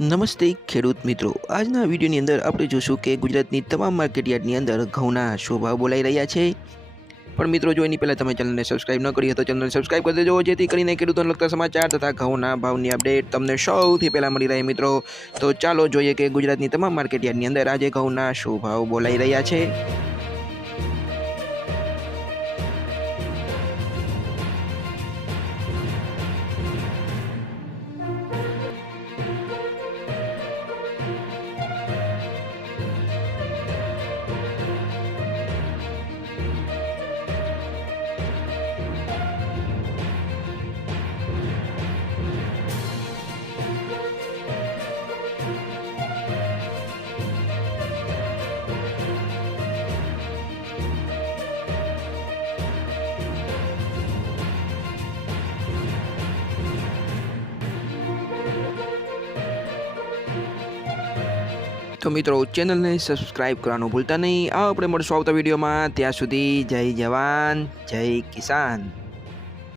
નમસ્તે ખેડૂત મિત્રો, આજના વિડીયોની અંદર આપણે જોશું કે ગુજરાતની તમામ માર્કેટયાર્ડની અંદર ઘઉંના શું ભાવ બોલાઈ રહ્યા છે। પણ મિત્રો, જો એની પહેલાં તમે ચેનલને સબસ્ક્રાઇબ ન કરી હોય તો ચેનલને સબસ્ક્રાઇબ કરી દેજો, જેથી કરીને ખેડૂતોને લગતા સમાચાર તથા ઘઉંના ભાવની અપડેટ તમને સૌથી પહેલાં મળી રહે। મિત્રો, તો ચાલો જોઈએ કે ગુજરાતની તમામ માર્કેટયાર્ડની અંદર આજે ઘઉંના શું ભાવ બોલાઈ રહ્યા છે। તો મિત્રો, ચેનલને સબસ્ક્રાઇબ કરવાનું ભૂલતા નહીં। આપણે મળશું આવતા વિડીયોમાં, ત્યાં સુધી જય જવાન જય કિસાન।